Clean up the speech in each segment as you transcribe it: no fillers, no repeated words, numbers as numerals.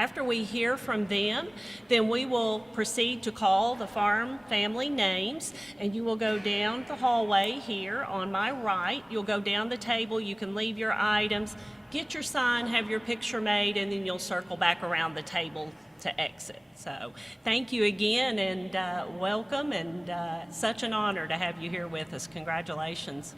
After we hear from them, then we will proceed to call the farm family names, and you will go down the hallway here on my right. You'll go down the table, you can leave your items, get your sign, have your picture made, and then you'll circle back around the table to exit. So thank you again, and welcome, and such an honor to have you here with us. Congratulations.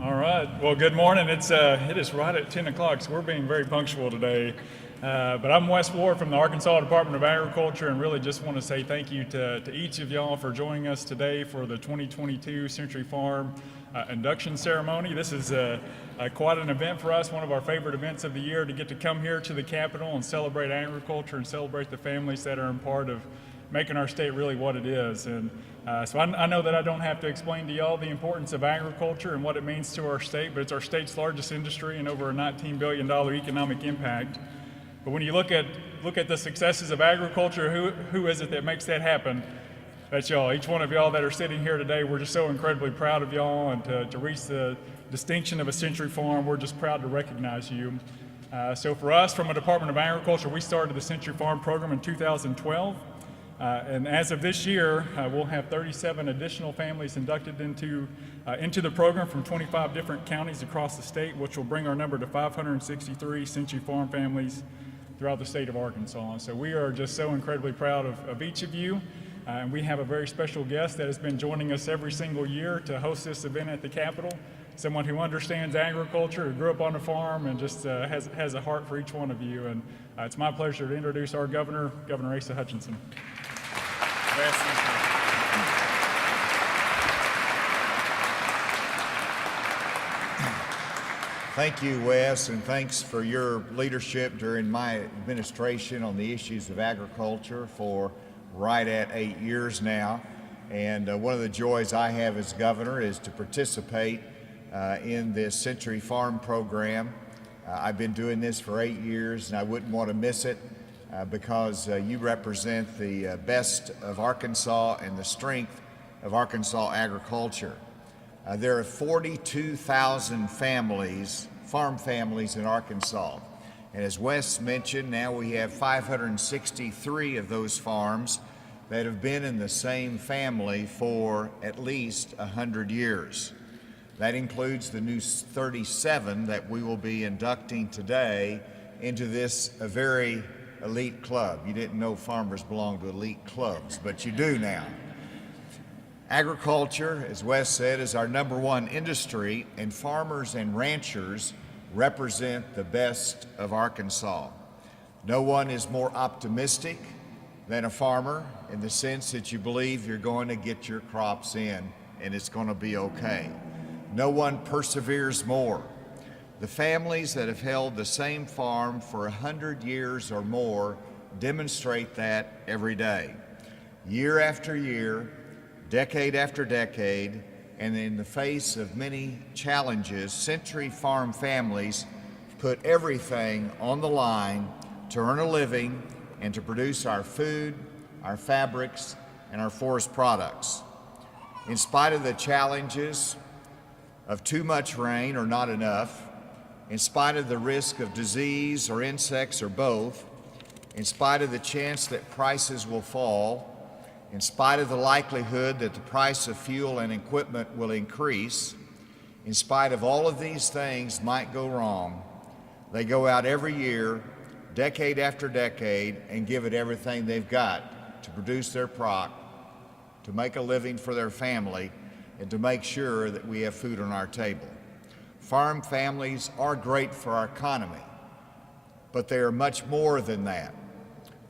All right. Well, good morning. It is right at 10 o'clock, so we're being very punctual today. But I'm Wes Ward from the Arkansas Department of Agriculture, and really just want to say thank you to each of y'all for joining us today for the 2022 Century Farm induction ceremony. This is quite an event for us, one of our favorite events of the year, to get to come here to the Capitol and celebrate agriculture and celebrate the families that are a part of making our state really what it is. And so I know that I don't have to explain to y'all the importance of agriculture and what it means to our state, but it's our state's largest industry and over a $19 billion economic impact. But when you look at the successes of agriculture, who is it that makes that happen? That's y'all. Each one of y'all that are sitting here today, we're just so incredibly proud of y'all, and to reach the distinction of a Century Farm, we're just proud to recognize you. So for us, from a Department of Agriculture, we started the Century Farm program in 2012. And as of this year, we'll have 37 additional families inducted into the program from 25 different counties across the state, which will bring our number to 563 Century Farm families throughout the state of Arkansas. And so we are just so incredibly proud of each of you. And we have a very special guest that has been joining us every single year to host this event at the Capitol. Someone who understands agriculture, who grew up on a farm, and just has a heart for each one of you. And it's my pleasure to introduce our governor, Governor Asa Hutchinson. Thank you, Wes, and thanks for your leadership during my administration on the issues of agriculture for right at 8 years now. And one of the joys I have as governor is to participate in this Century Farm program. I've been doing this for 8 years, and I wouldn't want to miss it. Because you represent the best of Arkansas and the strength of Arkansas agriculture. There are 42,000 farm families in Arkansas. And as Wes mentioned, now we have 563 of those farms that have been in the same family for at least 100 years. That includes the new 37 that we will be inducting today into this very elite club. You didn't know farmers belong to elite clubs, but you do now. Agriculture, as Wes said, is our #1 industry, and farmers and ranchers represent the best of Arkansas. No one is more optimistic than a farmer in the sense that you believe you're going to get your crops in and it's going to be okay. No one perseveres more. The families that have held the same farm for 100 years or more demonstrate that every day. Year after year, decade after decade, and in the face of many challenges, Century Farm families put everything on the line to earn a living and to produce our food, our fabrics, and our forest products. In spite of the challenges of too much rain or not enough, in spite of the risk of disease or insects or both, in spite of the chance that prices will fall, In spite of the likelihood that the price of fuel and equipment will increase, in spite of all of these things might go wrong, they go out every year, decade after decade, and give it everything they've got to produce their product, to make a living for their family, and to make sure that we have food on our table. Farm families are great for our economy, but they are much more than that.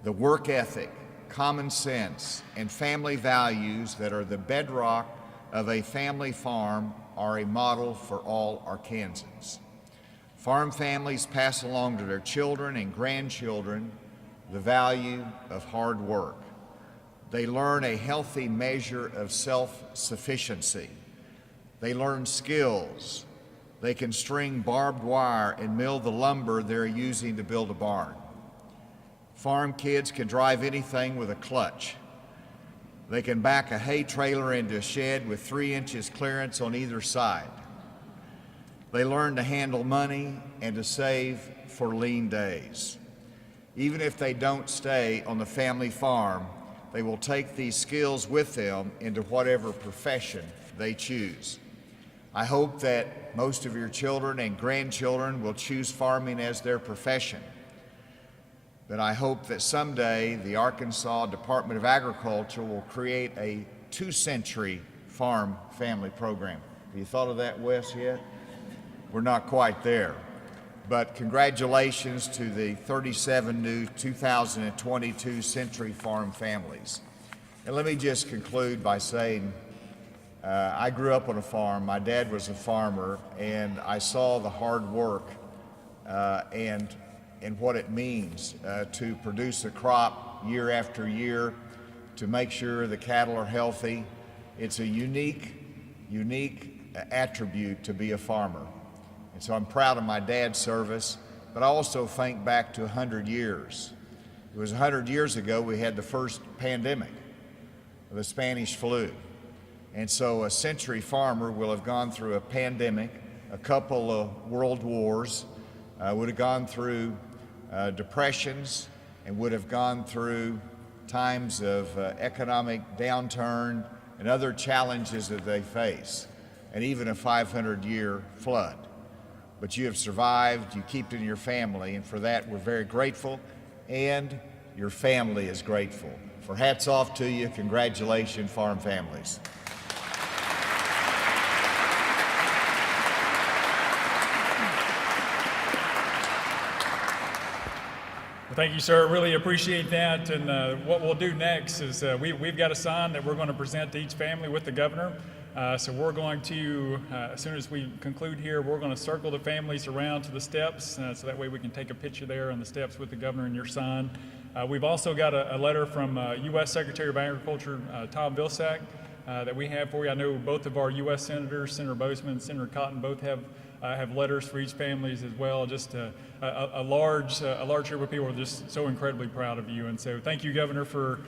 The work ethic, common sense, and family values that are the bedrock of a family farm are a model for all Arkansans. Farm families pass along to their children and grandchildren the value of hard work. They learn a healthy measure of self-sufficiency. They learn skills. They can string barbed wire and mill the lumber they're using to build a barn. Farm kids can drive anything with a clutch. They can back a hay trailer into a shed with 3 inches clearance on either side. They learn to handle money and to save for lean days. Even if they don't stay on the family farm, they will take these skills with them into whatever profession they choose. I hope that most of your children and grandchildren will choose farming as their profession. But I hope that someday the Arkansas Department of Agriculture will create a 2-century farm family program. Have you thought of that, Wes, yet? We're not quite there. But congratulations to the 37 new 2022 Century Farm families. And let me just conclude by saying, I grew up on a farm. My dad was a farmer, and I saw the hard work and what it means to produce a crop year after year, to make sure the cattle are healthy. It's a unique attribute to be a farmer. And so I'm proud of my dad's service, but I also think back to 100 years. It was 100 years ago we had the first pandemic, the Spanish flu. And so a century farmer will have gone through a pandemic, a couple of world wars, would have gone through depressions, and would have gone through times of economic downturn and other challenges that they face, and even a 500-year flood. But you have survived, you keep it in your family, and for that we're very grateful, and your family is grateful. For hats off to you, congratulations, farm families. Well, thank you, sir. Really appreciate that. And what we'll do next is we've got a sign that we're going to present to each family with the governor. So we're going to, as soon as we conclude here, we're going to circle the families around to the steps, so that way we can take a picture there on the steps with the governor and your sign. We've also got a letter from U.S. Secretary of Agriculture, Tom Vilsack, that we have for you. I know both of our U.S. senators, Senator Bozeman and Senator Cotton, both have letters for each families as well. Just a large group of people are just so incredibly proud of you. And so thank you, Governor, for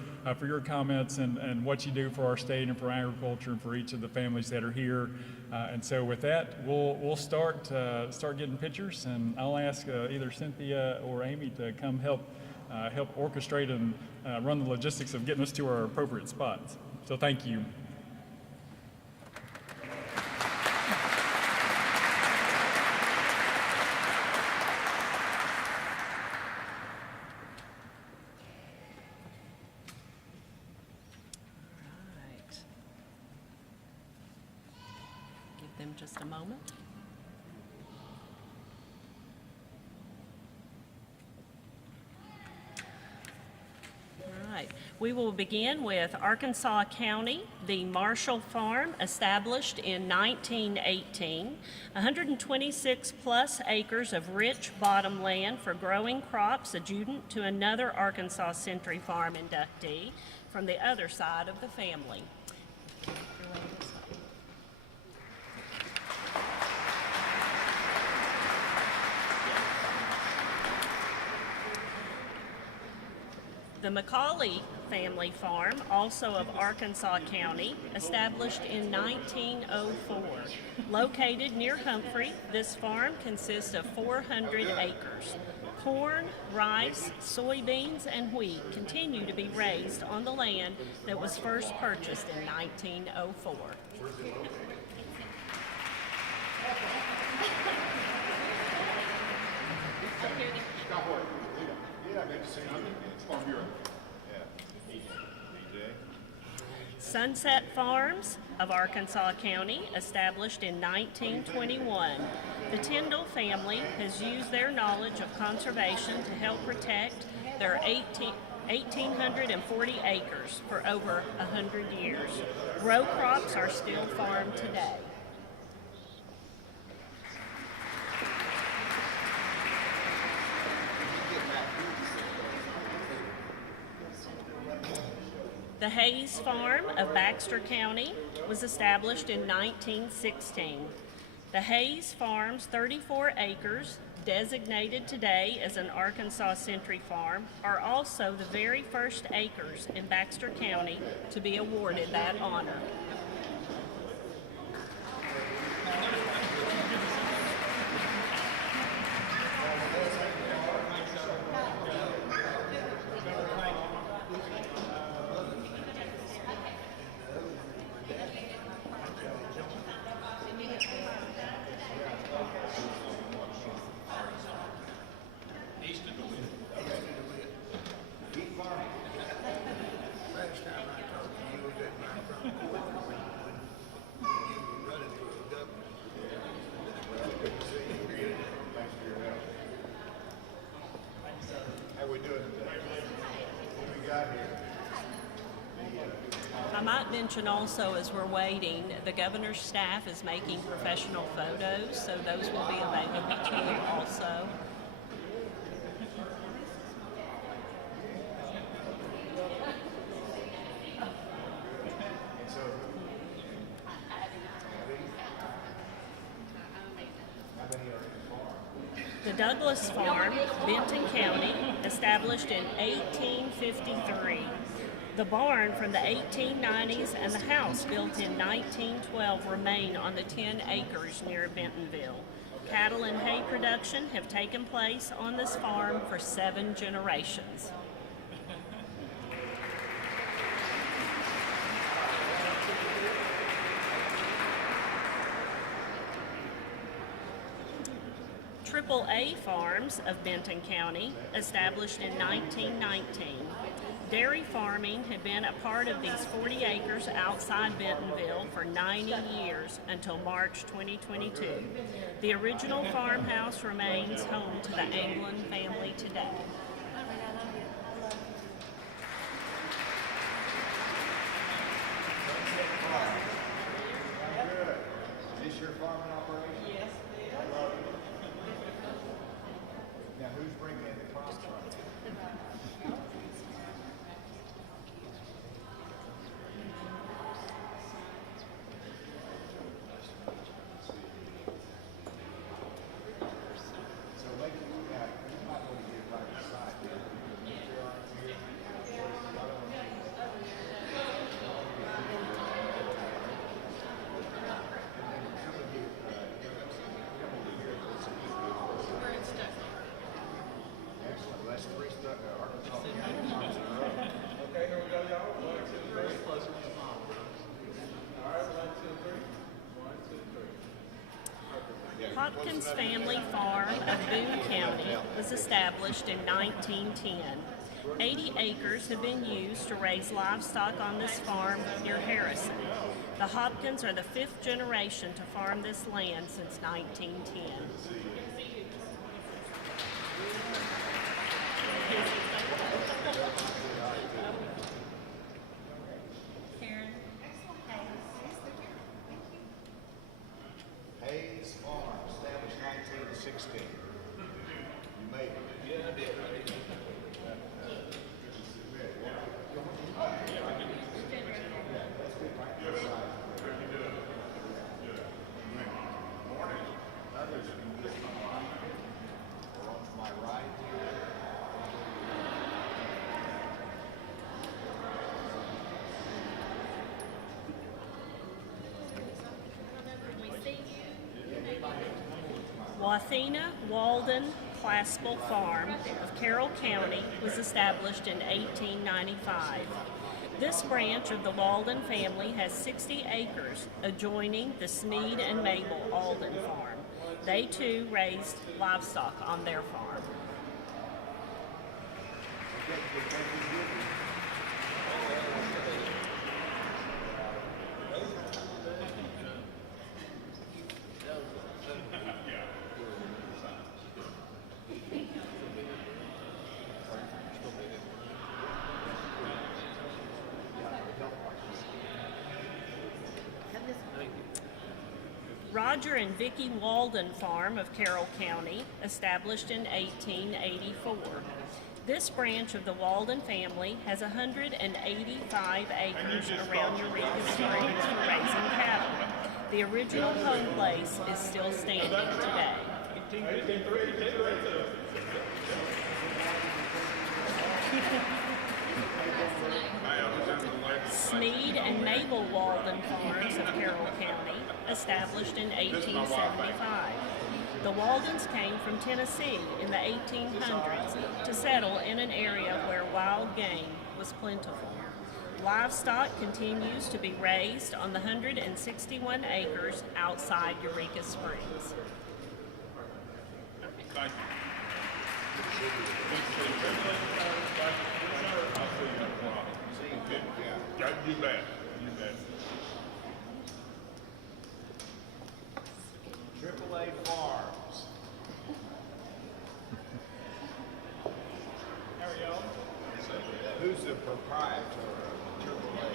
your comments and what you do for our state and for agriculture and for each of the families that are here. And so with that, we'll start getting pictures, and I'll ask either Cynthia or Amy to come help orchestrate and run the logistics of getting us to our appropriate spots. So thank you. Just a moment. All right. We will begin with Arkansas County, the Marshall Farm, established in 1918. 126 plus acres of rich bottomland for growing crops, adjudant to another Arkansas Century Farm inductee from the other side of the family. The McCauley family farm, also of Arkansas County, established in 1904. Located near Humphrey, this farm consists of 400 acres. Corn, rice, soybeans, and wheat continue to be raised on the land that was first purchased in 1904. Sunset Farms of Arkansas County, established in 1921. The Tyndall family has used their knowledge of conservation to help protect their 1,840 acres for over 100 years. Row crops are still farmed today. The Hayes Farm of Baxter County was established in 1916. The Hayes Farm's 34 acres, designated today as an Arkansas Century Farm, are also the very first acres in Baxter County to be awarded that honor. I might mention also, as we're waiting, the governor's staff is making professional photos, so those will be available to you also. The Douglas Farm, Benton County, established in 1853. The barn from the 1890s and the house built in 1912 remain on the 10 acres near Bentonville. Cattle and hay production have taken place on this farm for 7 generations. AAA Farms of Benton County, established in 1919. Dairy farming had been a part of these 40 acres outside Bentonville for 90 years until March 2022. The original farmhouse remains home to the Anglin family today. Is this your farming operation? Yes. Now, who's bringing in the crops from? Hopkins Family Farm of Boone County was established in 1910. 80 acres have been used to raise livestock on this farm near Harrison. The Hopkins are the 5th generation to farm this land since 1910. Hayes Farm, established 1916. You made it. Yeah, I did. Others can get or on to my right. Lathina Walden Claspel Farm of Carroll County was established in 1895. This branch of the Walden family has 60 acres adjoining the Sneed and Mabel Alden farm. They too raised livestock on their farm. Roger and Vicki Walden Farm of Carroll County, established in 1884. This branch of the Walden family has 185 acres around Eureka Springs for raising cattle. The original home place is still standing today. Sneed and Mabel Walden Farms of Carroll County, established in 1875. The Waldens came from Tennessee in the 1800s to settle in an area where wild game was plentiful. Livestock continues to be raised on the 161 acres outside Eureka Springs. Thank you. You bet. You bet. AAA Farms. How are y'all? Who's the proprietor of AAA?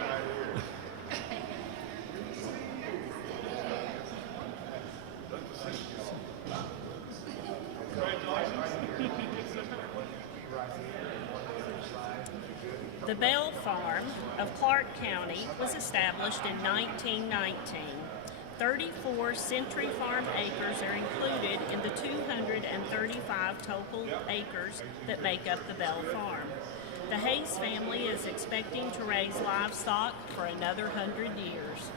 Right here. The Bell Farm of Clark County was established in 1919. 34 Century Farm acres are included in the 235 total acres that make up the Bell Farm. The Hayes family is expecting to raise livestock for another 100 years.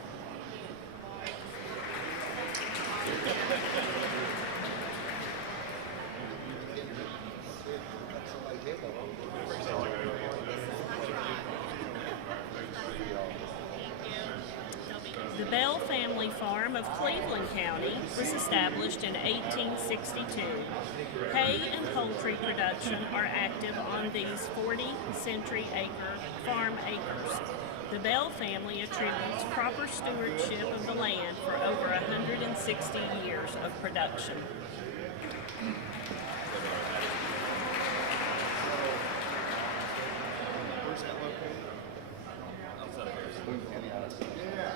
The Bell Family Farm of Cleveland County was established in 1862. Hay and poultry production are active on these 40 Century farm acres. The Bell family attributes proper stewardship of the land for over 160 years of production. Where's that located? Yeah,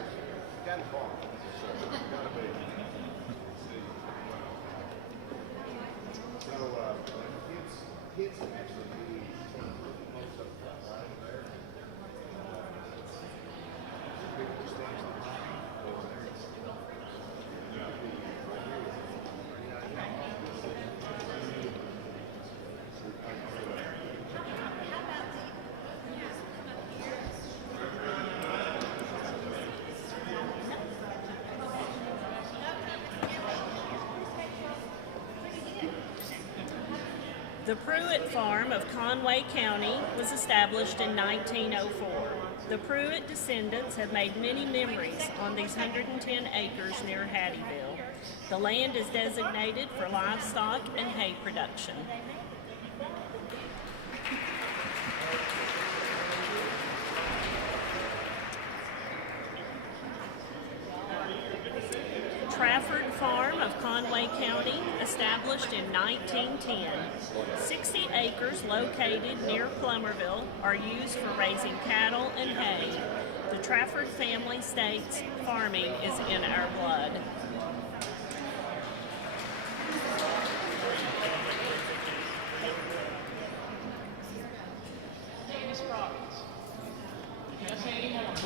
down the farm. Gotta be. So, kids actually do most of the stuff right there. People stand behind or The Pruitt Farm of Conway County was established in 1904. The Pruitt descendants have made many memories on these 110 acres near Hattieville. The land is designated for livestock and hay production. Trafford Farm of Conway County, established in 1910. 60 acres located near Plummerville are used for raising cattle and hay. The Trafford family states farming is in our blood.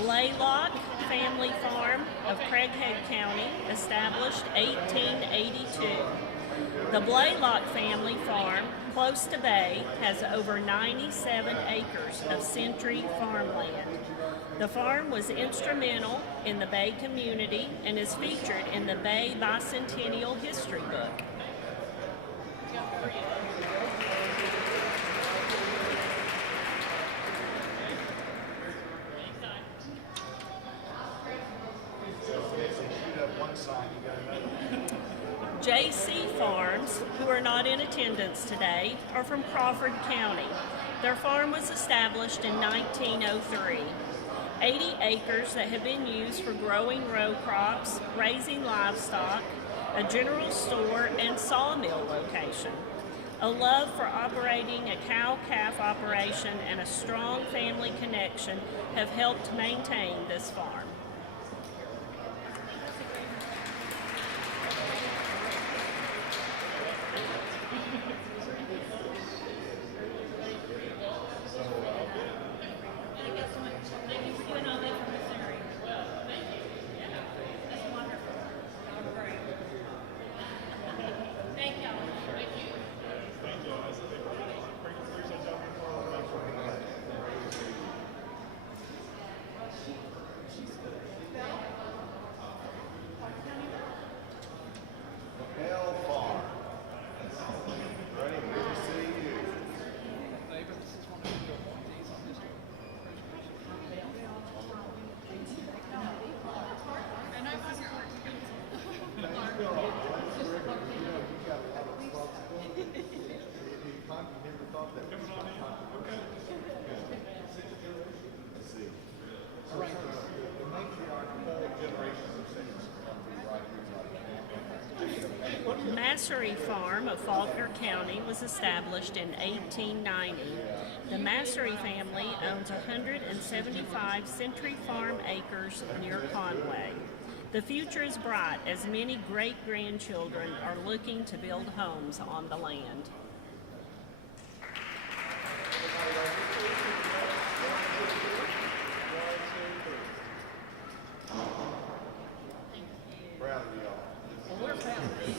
Blaylock Family Farm of Craighead County, established 1882. The Blaylock Family Farm, close to Bay, has over 97 acres of century farmland. The farm was instrumental in the Bay community and is featured in the Bay Bicentennial History Book. JC Farms, who are not in attendance today, are from Crawford County. Their farm was established in 1903. 80 acres that have been used for growing row crops, raising livestock, a general store, and sawmill location. A love for operating a cow-calf operation and a strong family connection have helped maintain this farm. Massery Farm of Faulkner County was established in 1890. The Massery family owns 175 Century Farm acres near Conway. The future is bright as many great-grandchildren are looking to build homes on the land. Proud of y'all. We're proud of you.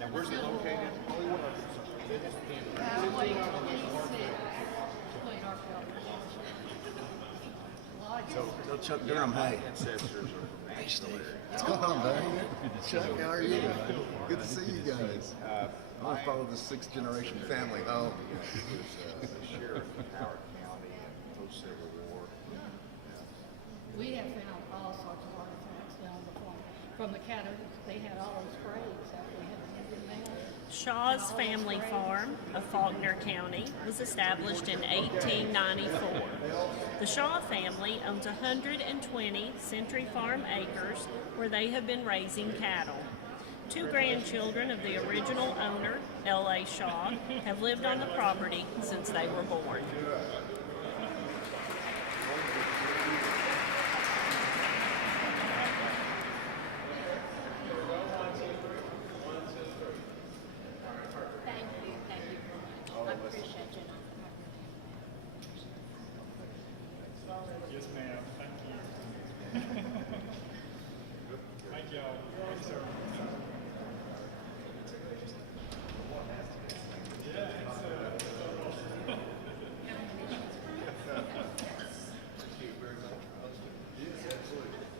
Now, where's it located? So Chuck Durham, hey. Ancestors What's going on, man? Chuck, how are you? Good to see you guys. I follow the sixth generation family. Oh. the sheriff of Howard County and post-Civil War. We have found all sorts of artifacts down the farm. From the cattle, they had all those graves after we had the Indian man. Shaw's Family Farm of Faulkner County was established in 1894. The Shaw family owns 120 Century Farm acres where they have been raising cattle. 2 grandchildren of the original owner, L.A. Shaw, have lived on the property since they were born. Thank you very much. I appreciate you. Yes, ma'am. Thank you. Thank y'all. Yes, sir.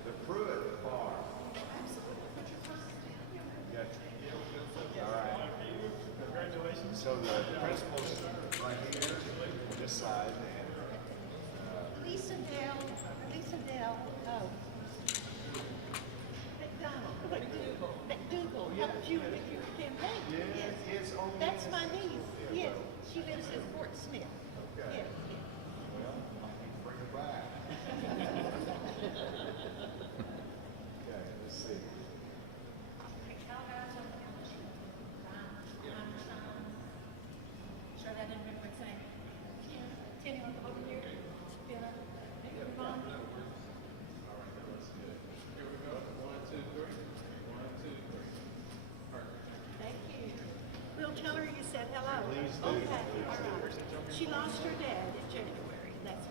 The Pruitt Farm. All right. Congratulations. So the principal's right here, on this side, and Lisa Dell, oh. McDougal helped you with your campaign. Yes, yes, oh, That's yes. my niece, yes. She lives in Fort Smith. Okay. Yes, well, I can bring her back. Okay, let's see. Sure that didn't remember saying. Tenny on the open here. Thank you. We'll tell her you said hello. Okay, all right. She lost her dad in January. That's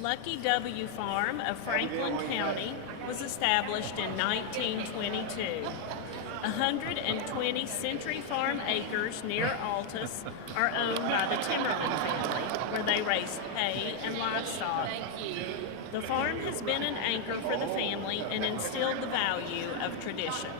Lucky W Farm of Franklin County was established in 1922. 120 Century Farm acres near Altus are owned by the Timmerman family, where they raise hay and livestock. The farm has been an anchor for the family and instilled the value of tradition.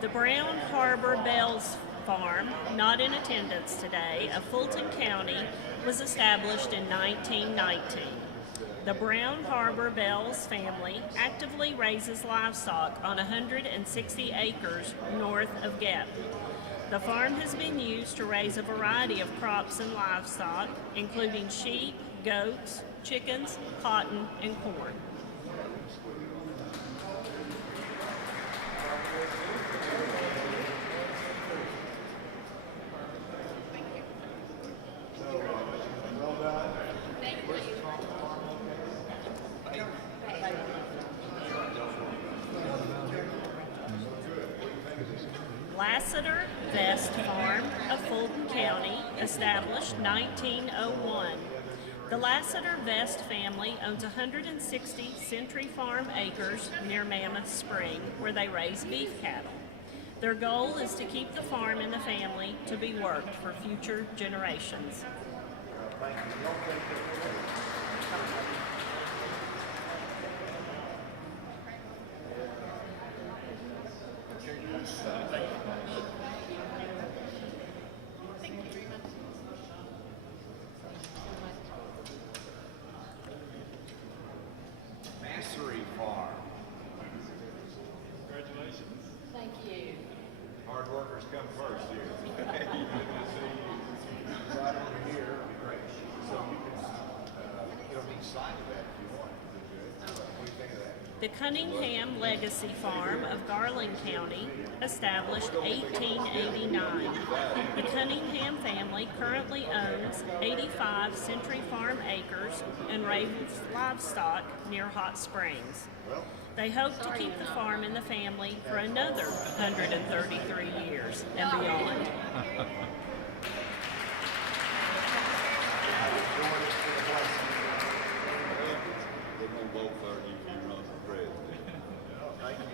The Brown Harbor Bells Farm, not in attendance today, of Fulton County, was established in 1919. The Brown Harbor Bells family actively raises livestock on 160 acres north of Gatton. The farm has been used to raise a variety of crops and livestock, including sheep, goats, chickens, cotton, and corn. Lassiter Vest Farm of Fulton County, established 1901. The Lassiter Vest family owns 160 Century Farm acres near Mammoth Spring, where they raise beef cattle. Their goal is to keep the farm in the family to be worked for future generations. Massery Farm. Congratulations. Thank you. Hard workers come first here. Good to see you. Right over here. Great. So you don't need to sign that if you want. What do you think of that? The Cunningham Legacy Farm of Garland County, established 1889. The Cunningham family currently owns 85 Century Farm acres and raises livestock near Hot Springs. They hope to keep the farm in the family for another 133 years and beyond. They're gonna vote for you if you run for president. Thank you.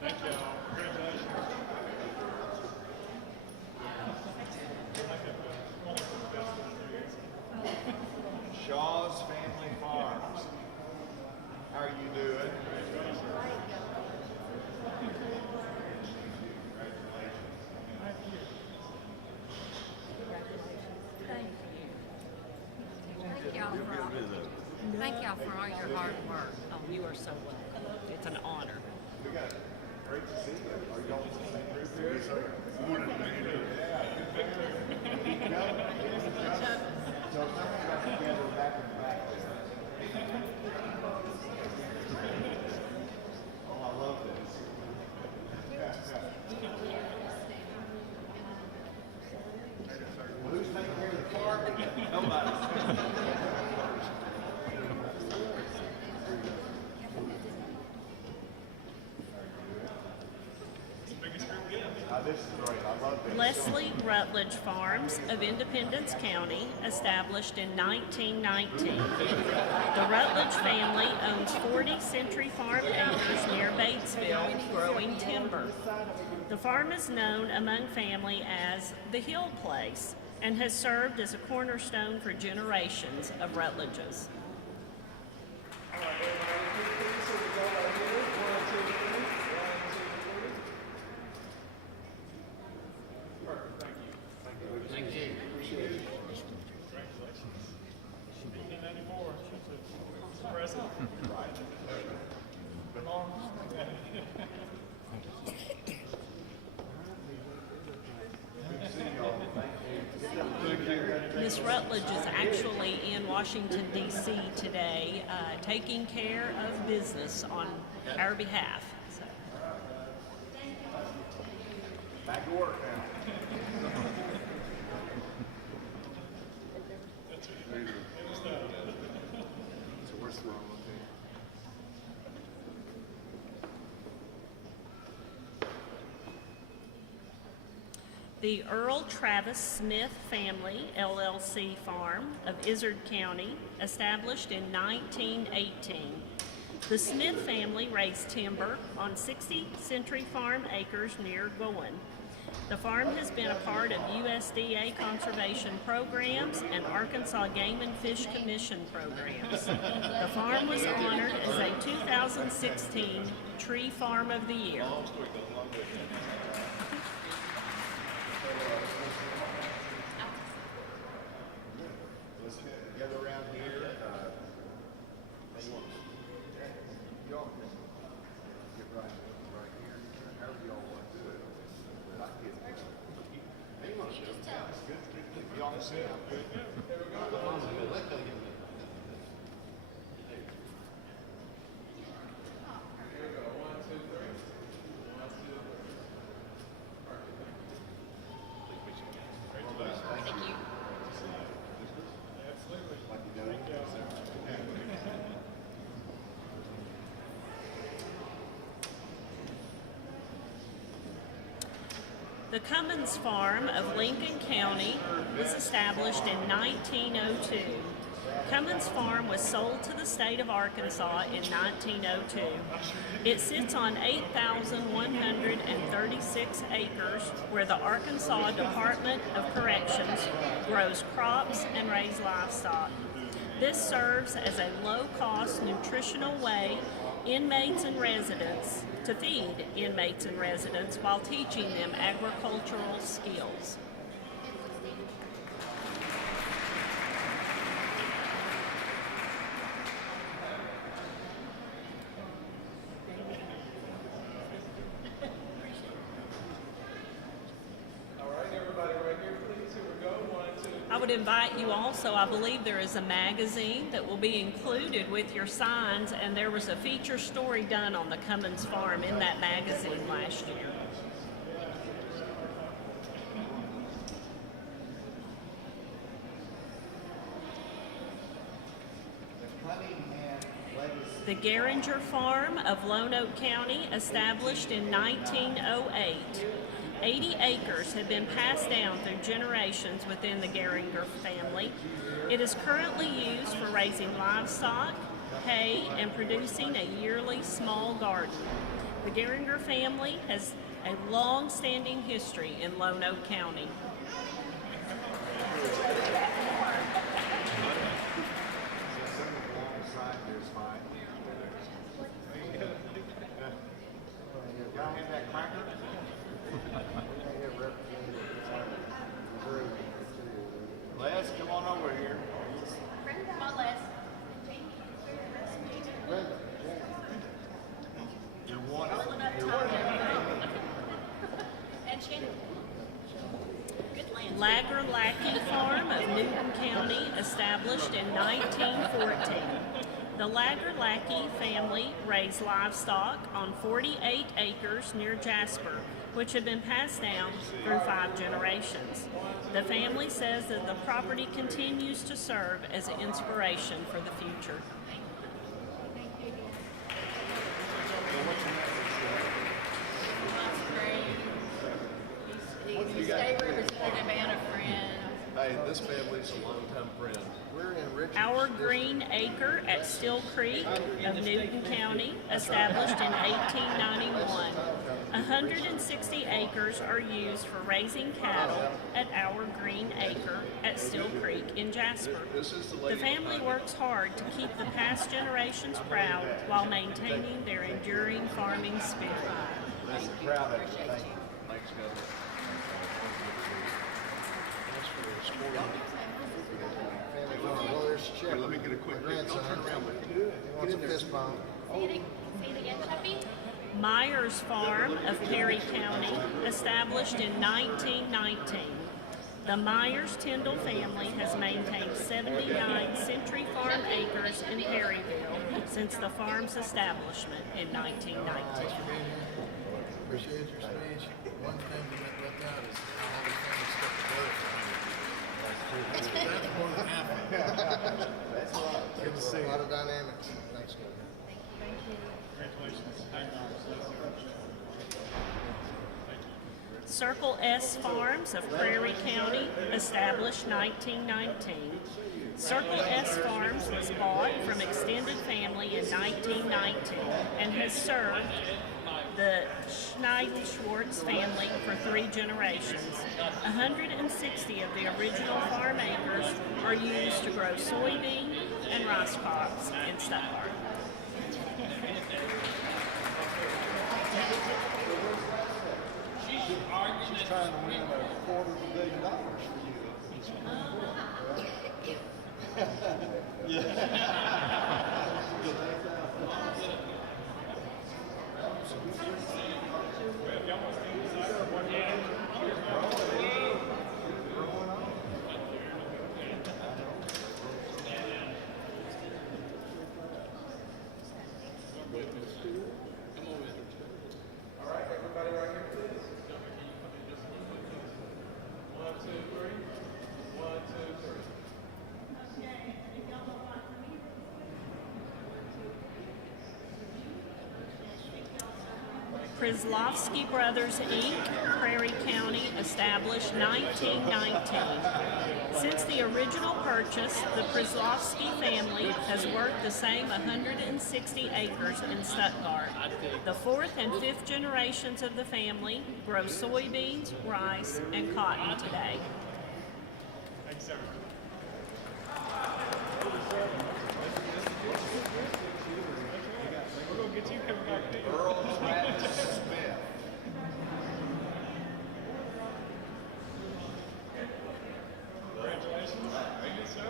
Thank you. Shaw's Family Farms. How are you doing? Thank y'all for all your hard work. Oh, you are so welcome. It's an honor. Great to see you. Are you going to the same group here? Yes, sir. So how many got together back in the back there? Oh, I love this. Well, who's taking care of the car? Nobody. This is great. I love this. Leslie Rutledge Farms of Independence County, established in 1919. The Rutledge family owns 40 Century Farm acres near Batesville, growing timber. The farm is known among family as the Hill Place and has served as a cornerstone for generations of Rutledges. Thank you. Miss Rutledge is actually in Washington, D.C. today, taking care of business on our behalf. So. Back to work now. So where's the wrong location? The Earl Travis Smith Family, LLC Farm of Izard County, established in 1918. The Smith family raised timber on 60 Century Farm acres near Goin. The farm has been a part of USDA conservation programs and Arkansas Game and Fish Commission programs. The farm was honored as a 2016 Tree Farm of the Year. Let's gather around here. Y'all get right here. However y'all want to do it. Not get hang on, good. Y'all sit. The Cummins Farm of Lincoln County was established in 1902. Cummins Farm was sold to the state of Arkansas in 1902. It sits on 8,136 acres where the Arkansas Department of Corrections grows crops and raises livestock. This serves as a low-cost nutritional way inmates and residents to feed inmates and residents while teaching them agricultural skills. I would invite you also, I believe there is a magazine that will be included with your signs, and there was a feature story done on the Cummins Farm in that magazine last year. The Geringer Farm of Lone Oak County, established in 1908. 80 acres have been passed down through generations within the Geringer family. It is currently used for raising livestock, hay, and producing a yearly small garden. The Geringer family has a long-standing history in Lone Oak County. Y'all have that cracker? Les, come on over here. Come on, Les. You're one. Rolling up top there. And Shannon. Good land. Lager Lackey Farm of Newton County, established in 1914. The Lager Lackey family raised livestock on 48 acres near Jasper, which had been passed down through 5 generations. The family says that the property continues to serve as an inspiration for the future. He's a state representative and a friend. Hey, this family's a longtime friend. We're in Richards. Our Green Acre at Still Creek of Newton County, established in 1891. 160 acres are used for raising cattle at Our Green Acre at Still Creek in Jasper. The family works hard to keep the past generations proud while maintaining their enduring farming spirit. Proud of it. Thank you. Thanks, guys. Family farm. Well, there's Shep. Let me get a quick grandson. Turn around with you. He wants a fist bump. Say it again, Chuppy. Myers Farm of Perry County, established in 1919. The Myers-Tyndall family has maintained 79 Century Farm acres in Perryville since the farm's establishment in 1919. Appreciate your speech. One thing you left out is all the family stuff to work. That's more than half of it. That's right. Good to see you. A lot of dynamics. Thanks, Governor. Circle S Farms of Prairie County, established 1919. Circle S Farms was bought from extended family in 1919 and has served the Schneiden-Schwartz family for 3 generations. 160 of the original farm acres are used to grow soybean and rice crops in Stuttgart. She's trying to win $250 million for you. Prislovsky Brothers, Inc., Prairie County, established 1919. Since the original purchase, the Prislovsky family has worked the same 160 acres in Stuttgart. The 4th and 5th generations of the family grow soybeans, rice, and cotton today. Thanks, sir. We're going to get you coming back there. Earl Travis Smith. Congratulations. Thank you, sir.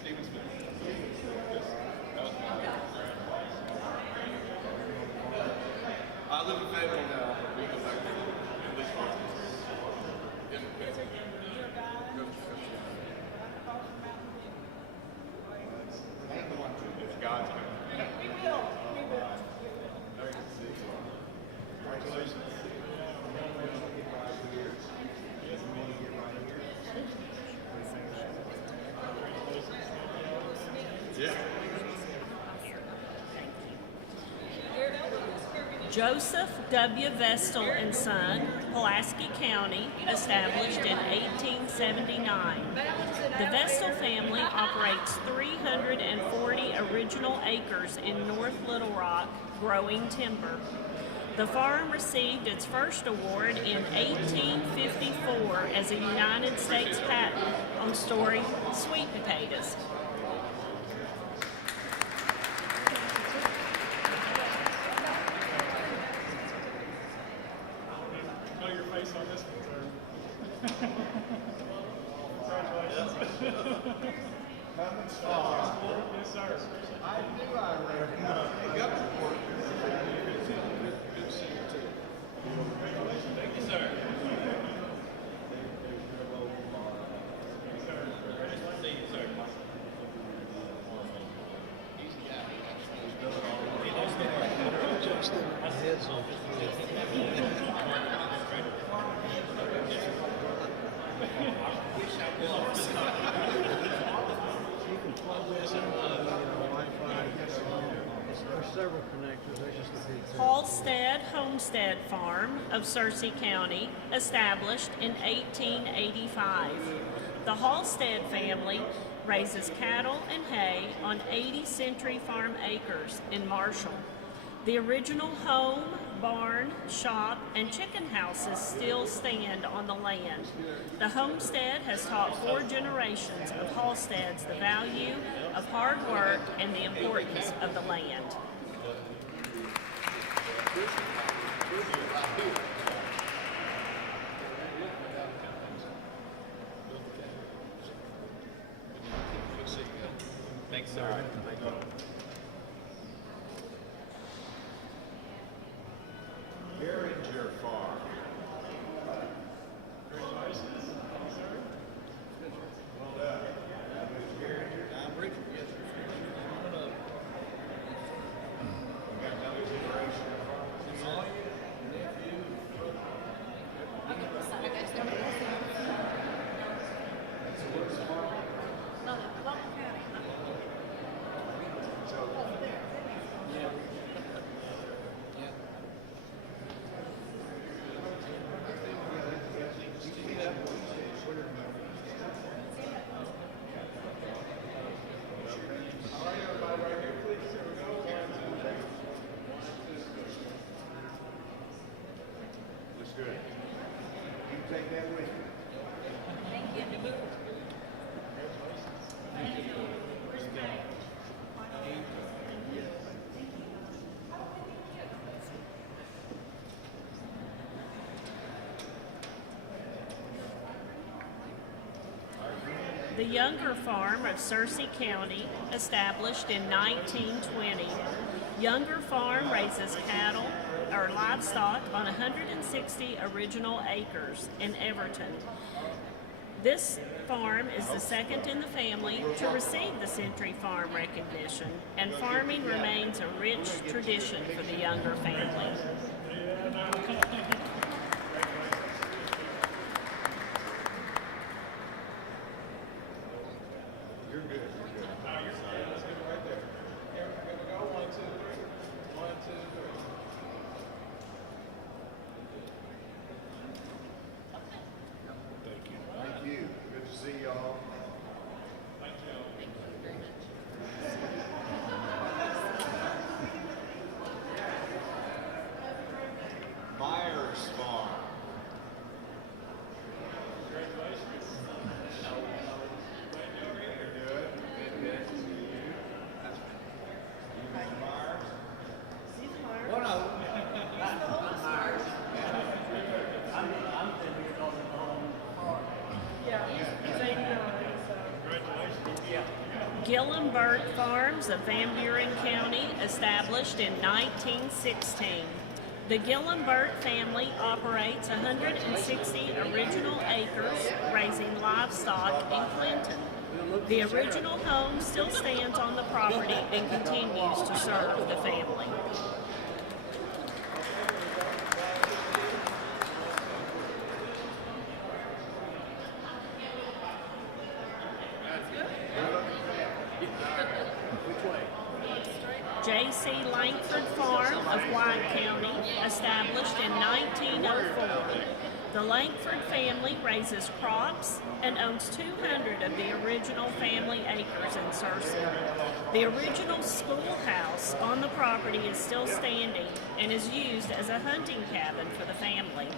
Stephen Smith. I live in Fayetteville now. We go back to this one. It's God's way. Congratulations. Yeah. Joseph W. Vestal and Son, Pulaski County, established in 1879. The Vestal family operates 340 original acres in North Little Rock, growing timber. The farm received its first award in 1854 as a United States patent on storing sweet potatoes. Know your face on this one, sir. Congratulations. Yes, sir. I knew I recognized. Thank you, sir. See you, sir. There's several connectors. There's just a big Halstead Homestead Farm of Searcy County, established in 1885. The Halstead family raises cattle and hay on 80 Century Farm acres in Marshall. The original home, barn, shop, and chicken houses still stand on the land. The homestead has taught 4 generations of Halsteads the value of hard work and the importance of the land. Thanks, sir. Behringer Farm. The Younger Farm of Searcy County, established in 1920. Younger Farm raises cattle or livestock on 160 original acres in Everton. This farm is the second in the family to receive the Century Farm recognition, and farming remains a rich tradition for the Younger family. Thank you. Good to see y'all. Myers Farm. Gillenbert Farms of Van Buren County, established in 1916. The Gillenbert family operates 160 original acres, raising livestock in Clinton. The original home still stands on the property and continues to serve the family. J.C. Langford Farm of White County, established in 1904. The Langford family raises crops and owns 200 of the original family acres in Searcy. The original schoolhouse on the property is still standing and is used as a hunting cabin for the family.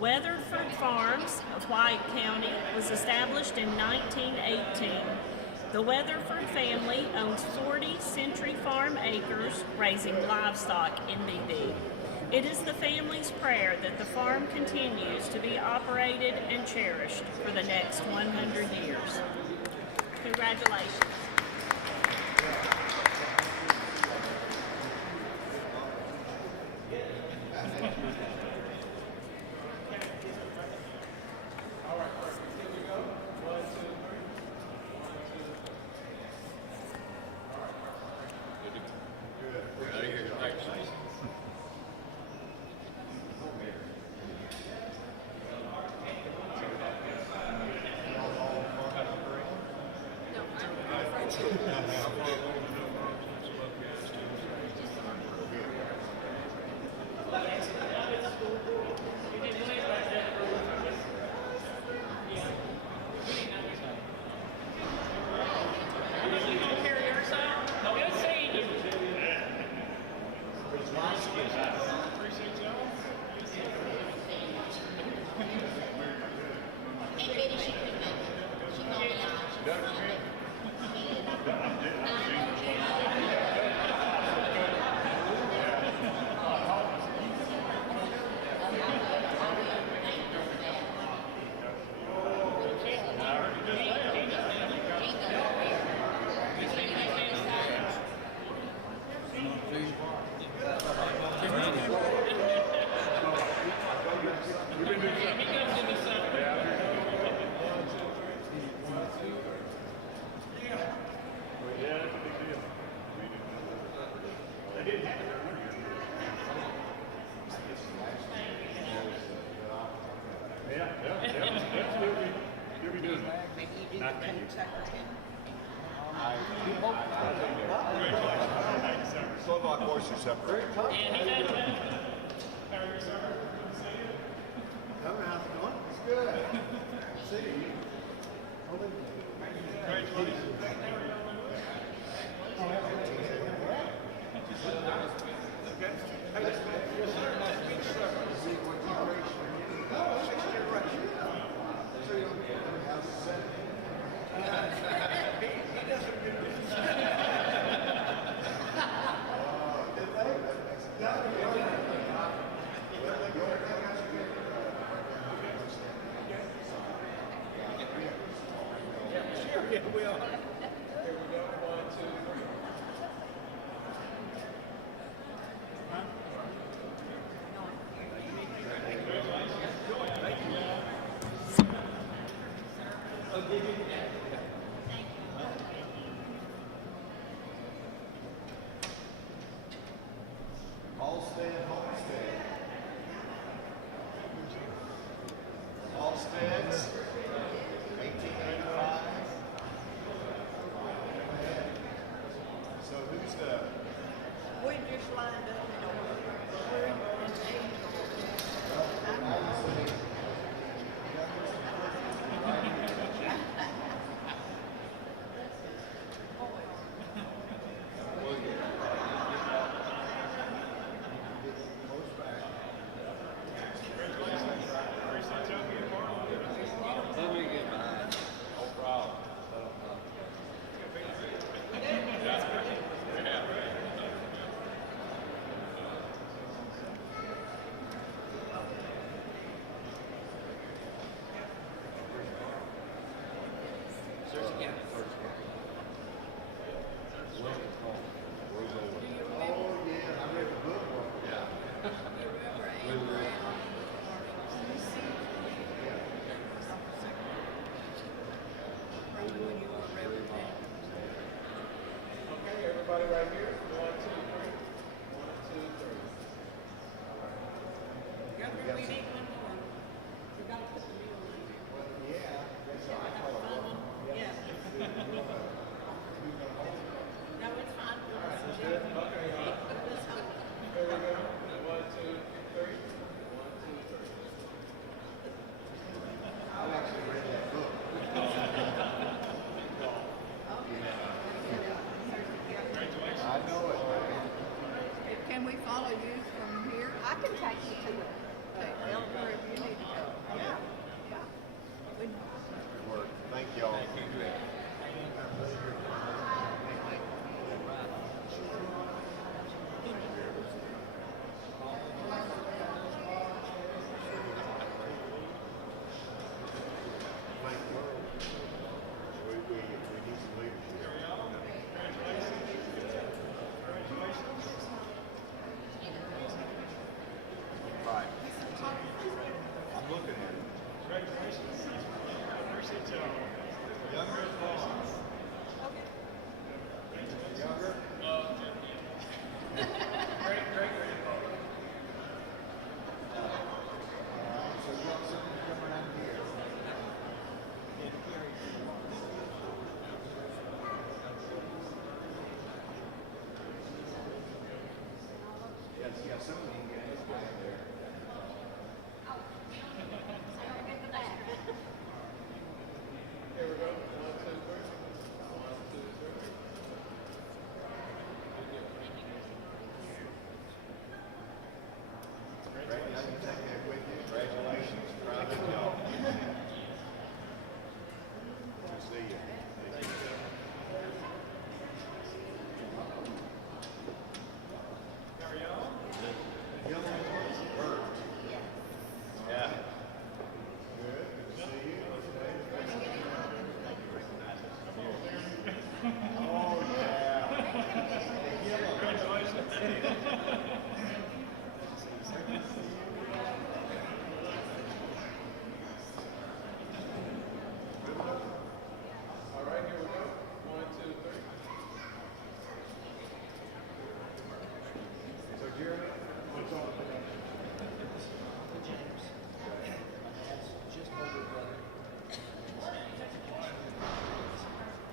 Weatherford Farms of White County was established in 1918. The Weatherford family owns 40 Century Farm acres, raising livestock in BB. It is the family's prayer that the farm continues to be operated and cherished for the next 100 years. Congratulations. Slow block horse are separate. How's it going? It's good. See you. Yeah, we are. Here we go. 1, 2, 3. Halstead, Homestead. Halsteads, 1885. So who's the? We just lined up in order. Let me get mine. No problem. Okay, everybody right here. 1, 2, 3. 1, 2, 3. We need one more. We gotta put the middle in. Yeah. Yeah. No, it's fine. Okay, y'all. Let's hope. Here we go. 1, 2, 3. 1, 2, 3. I've actually read that book. I know it, man. Can we follow you from here? I can take you to the elevator if you need to go. Yeah, yeah. We- Good work. Thank y'all. We need some leadership. Right. I'm looking at it. Congratulations. Appreciate y'all. Younger applause. Younger? Great, great, great. So you want something to come around here? Yes, you got some of them guys back there. Here we go. 1, 2, 3. 1, 2, 3. Great, now you take that with you. Congratulations. Proud of y'all. Good to see you. Thank you. Young Bert. Yeah. Good. Good to see you. Oh, yeah. Congratulations. All right, here we go. 1, 2, 3. So, Jeremy, what's on? James. That's just my little brother.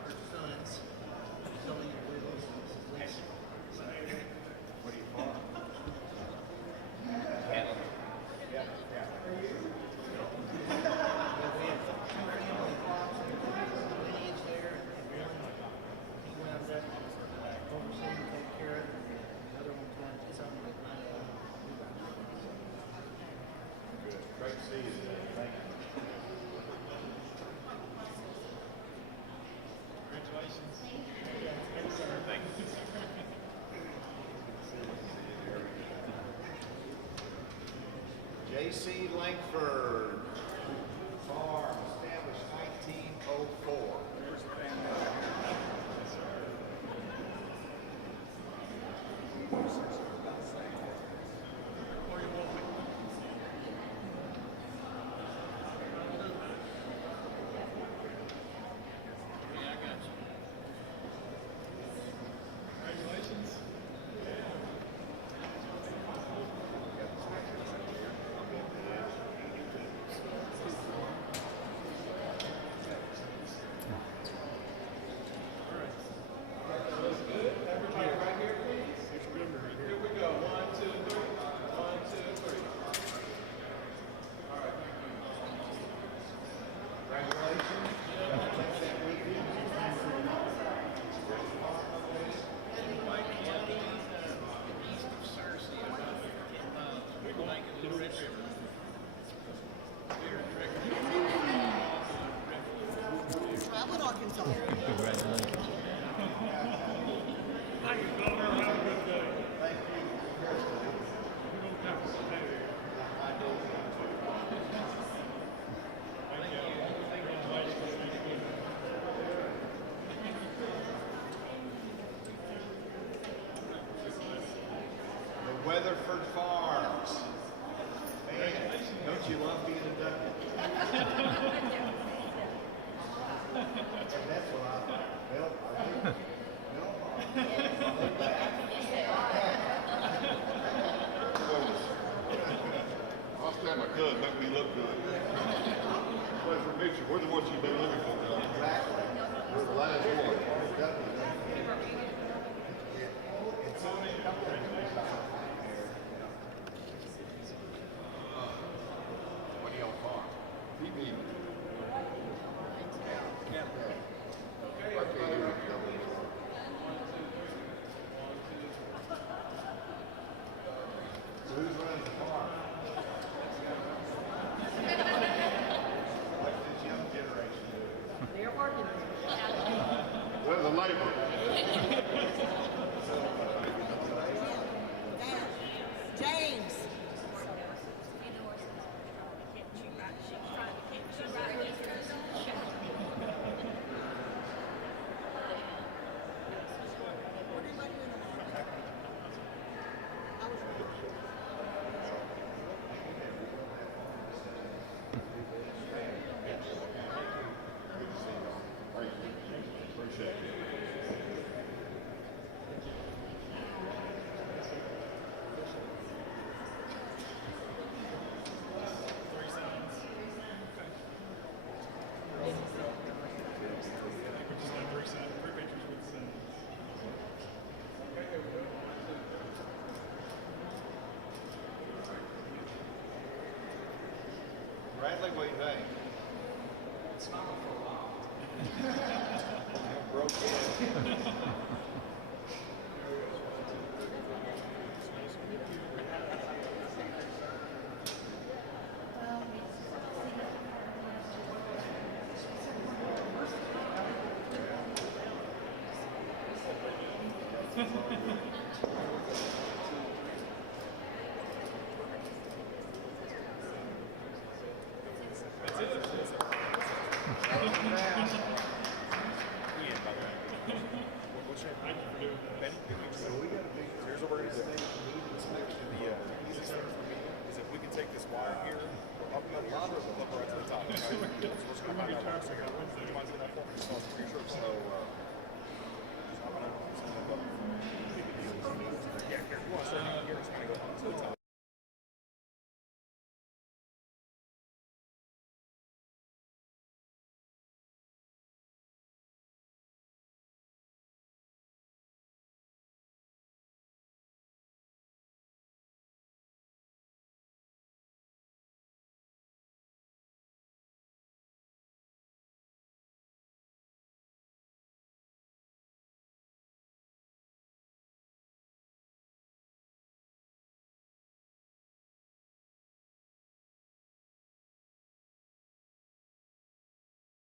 Her sons. Zoe and Willow. This is Lisa. What are you for? Yeah, yeah. But we have two family plots and lineage there, and one he wound up overseeing and taking care of, and the other one's got his own with money. Good. Great to see you today. Thank you. Congratulations. Thank you. J.C. Langford Farm, established 1904. Arkansas. Thank you, Governor. Have a good day. The Weatherford Farms. Man, don't you love being inducted? That's what I thought. Well, I think, I'll stand my cousin, make me look good. Play for picture. We're the ones you've been looking for, Doug. exactly. We're the last one. What do y'all farm? PB. So who's running the farm? What's this young generation doing? They're working on it. There's a labor. James. What did I do in the morning? I was Appreciate it. Three signs. Okay. We just done three signs, three pictures with signs. Bradley, what do you think? Broke in. Here's what we're gonna do. The easiest thing for me is if we can take this wire here, up on the ladder, we'll look right to the top. Okay? So we're just gonna find that wire. So, would you mind doing that for me? So,